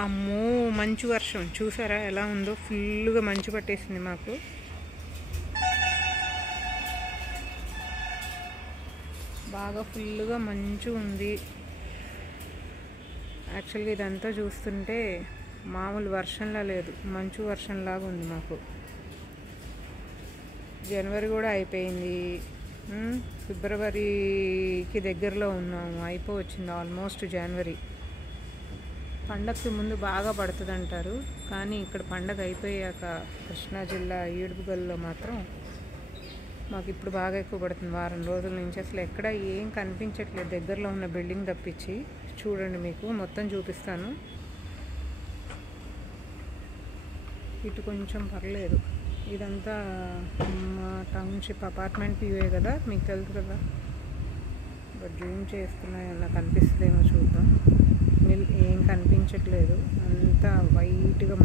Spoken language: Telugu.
అమ్మో మంచు వర్షం చూసారా ఎలా ఉందో, ఫుల్గా మంచు పట్టేసింది మాకు. బాగా ఫుల్గా మంచు ఉంది. యాక్చువల్గా ఇదంతా చూస్తుంటే మామూలు వర్షంలా లేదు, మంచు వర్షంలాగా ఉంది మాకు. జనవరి కూడా అయిపోయింది, ఫిబ్రవరికి దగ్గరలో ఉన్నాము, అయిపోవచ్చింది ఆల్మోస్ట్ జనవరి. పండగకి ముందు బాగా పడుతుంది అంటారు, కానీ ఇక్కడ పండగ అయిపోయాక కృష్ణా జిల్లా ఈడుపుగల్లో మాత్రం మాకు ఇప్పుడు బాగా ఎక్కువ పడుతుంది. వారం రోజుల నుంచి అసలు ఎక్కడ ఏం కనిపించట్లేదు, దగ్గరలో ఉన్న బిల్డింగ్ తప్పించి. చూడండి మీకు మొత్తం చూపిస్తాను. ఇటు కొంచెం పర్లేదు, ఇదంతా మా టౌన్షిప్ అపార్ట్మెంట్ వ్యూవే కదా, మీకు తెలుసు కదా. బట్ జూమ్ చేస్తున్నాయన్నా కనిపిస్తుందేమో చూద్దాం. ఏం కనిపించట్లేదు, అంతా వైట్గా